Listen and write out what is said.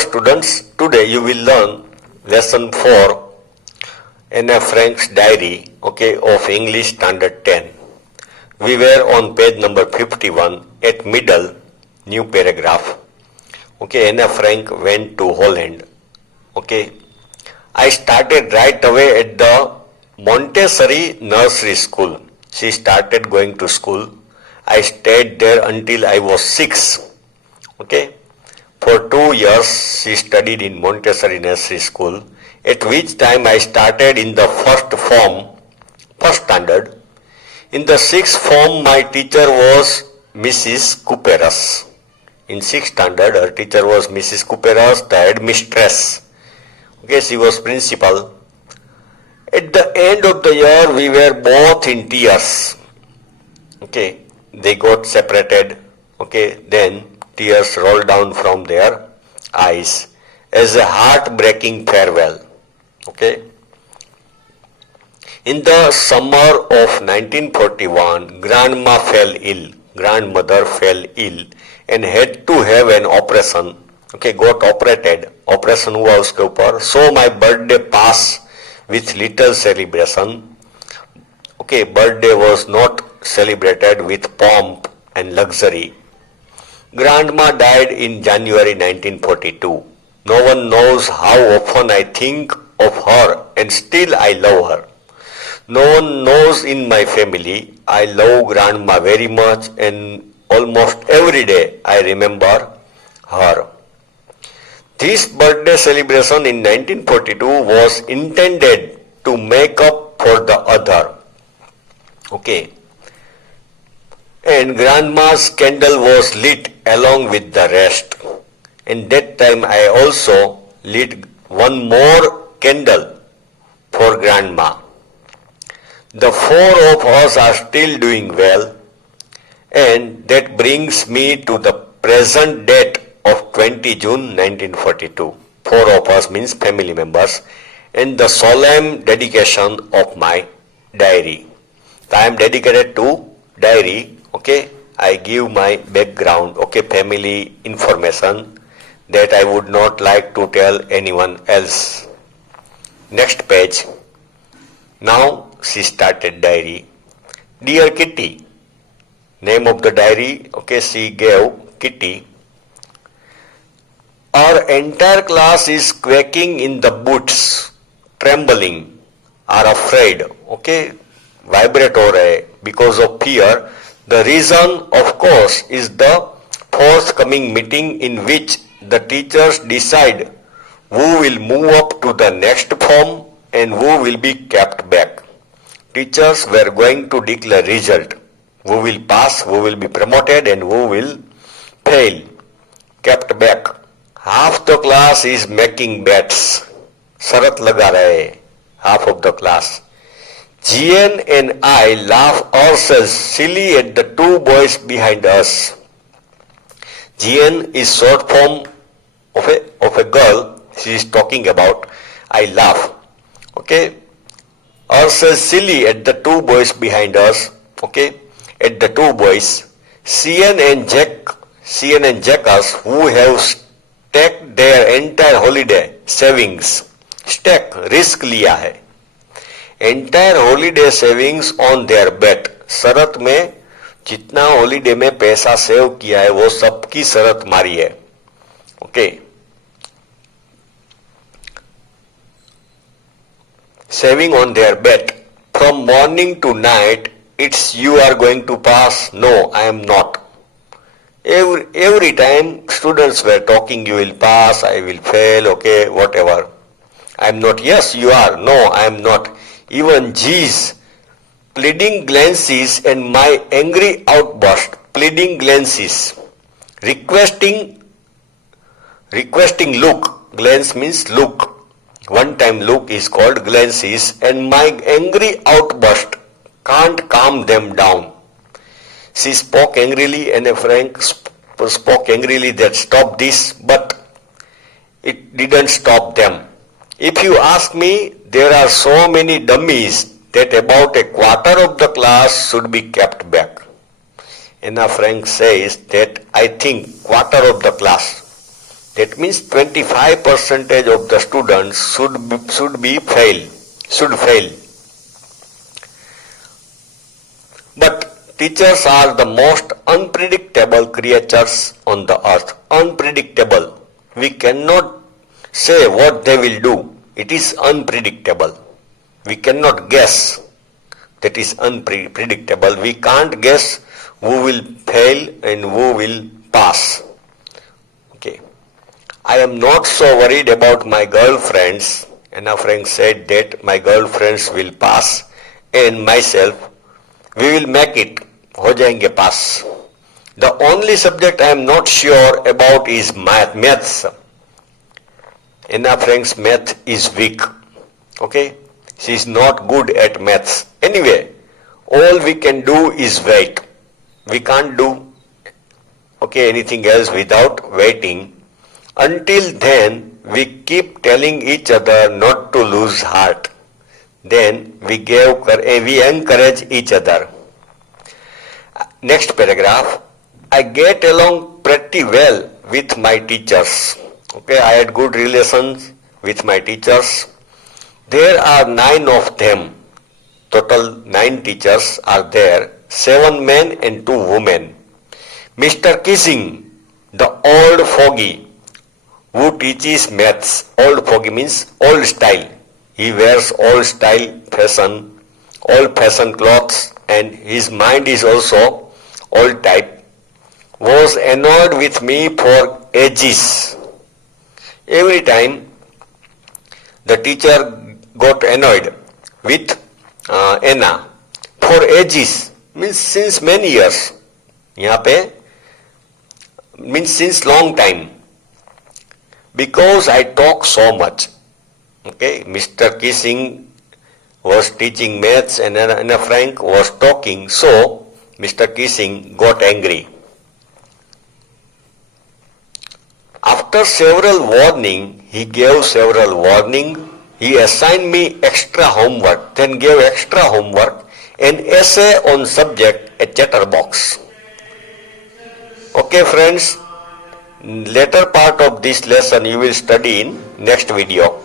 students, today you will learn lesson 4 Anna Frank's diary, okay, of English standard 10. We were on page number 51 at middle, new paragraph. Okay, Anna Frank went to Holland. Okay, I started right away at the Montessori nursery school. She started going to school. I stayed there until I was 6. Okay. For 2 years, she studied in Montessori Nursery School, at which time I started in the first standard. In the sixth form, my teacher was Mrs. Cooperus. In sixth standard, her teacher was Mrs. Cooperus, the headmistress. Okay, she was principal. At the end of the year, we were both in tears. Okay, they got separated. Okay, then tears rolled down from their eyes as a heartbreaking farewell. Okay. In the summer of 1941, grandmother fell ill and had to have an operation. Okay, got operated. Operation हुआ उसके ऊपर. So my birthday passed with little celebration. Okay, birthday was not celebrated with pomp and luxury. Grandma died in January 1942. No one knows how often I think of her and still I love her. No one knows in my family I love Grandma very much and almost every day I remember her. This birthday celebration in 1942 was intended to make up for the other. Okay. And Grandma's candle was lit along with the rest. And that time I also lit one more candle for Grandma. The four of us are still doing well, and that brings me to the present date of 20 June 1942. Four of us means family members, and the solemn dedication of my diary. I am dedicated to diary. Okay, I give my background, okay, family information that I would not like to tell anyone else. Next page. Now she started diary. Dear Kitty, name of the diary, okay, she gave Kitty. Our entire class is quaking in the boots, trembling, are afraid, okay, vibrate हो रहे because of fear. The reason, of course, is the forthcoming meeting in which the teachers decide who will move up to the next form and who will be kept back. Teachers were going to declare result. Who will pass, who will be promoted and who will fail. Kept back. Half the class is making bets. शरत लगा रहे half of the class. GN and I laugh ourselves silly at the two boys behind us. GN is short form of a girl she is talking about. I laugh. Okay. Ourselves silly at the two boys behind us. Okay. At the two boys. CN and Jackers who have staked their entire holiday savings. Stake, risk लिया है. Entire holiday savings on their bet. शरत में जितना holiday में पैसा save किया है वो सबकी शरत मारी है. Okay. Saving on their bet. From morning to night it's you are going to pass. No, I am not. Every time students were talking, you will pass, I will fail, okay, whatever. I am not. Yes, you are. No, I am not. Even G's pleading glances and my angry outburst, pleading glances, requesting look. Glance means look. One time look is called glances, and my angry outburst can't calm them down. She spoke angrily, and Frank spoke angrily that stop this, but it didn't stop them. If you ask me, there are so many dummies that about a quarter of the class should be kept back. Anna Frank says that I think quarter of the class. That means 25% of the students should fail. But teachers are the most unpredictable creatures on the earth. Unpredictable. We cannot say what they will do. It is unpredictable. We cannot guess. That is unpredictable. We can't guess who will fail and who will pass. Okay. I am not so worried about my girlfriends. Anna Frank said that my girlfriends will pass and myself, we will make it. हो जाएंगे pass. The only subject I am not sure about is maths. Anna Frank's math is weak. Okay. She is not good at maths. Anyway, all we can do is wait. We can't do anything else without waiting. Until then, we keep telling each other not to lose heart. Then we encourage each other. Next paragraph. I get along pretty well with my teachers. Okay, I had good relations with my teachers. There are 9 of them. Total 9 teachers are there. 7 men and 2 women. Mr. Kissing, the old fogey, who teaches maths. Old fogey means old style. He wears old style fashion, old fashion clothes, and his mind is also old type, was annoyed with me for ages. Every time the teacher got annoyed with Anna for ages, means since many years. यहाँ पे means since long time. Because I talk so much. Okay, Mr. Kissing was teaching maths and Anna Frank was talking, so Mr. Kissing got angry. After several warning, he gave several warning. He assigned me extra homework, then gave extra homework, an essay on subject, a chatterbox. Okay friends, later part of this lesson you will study in next video.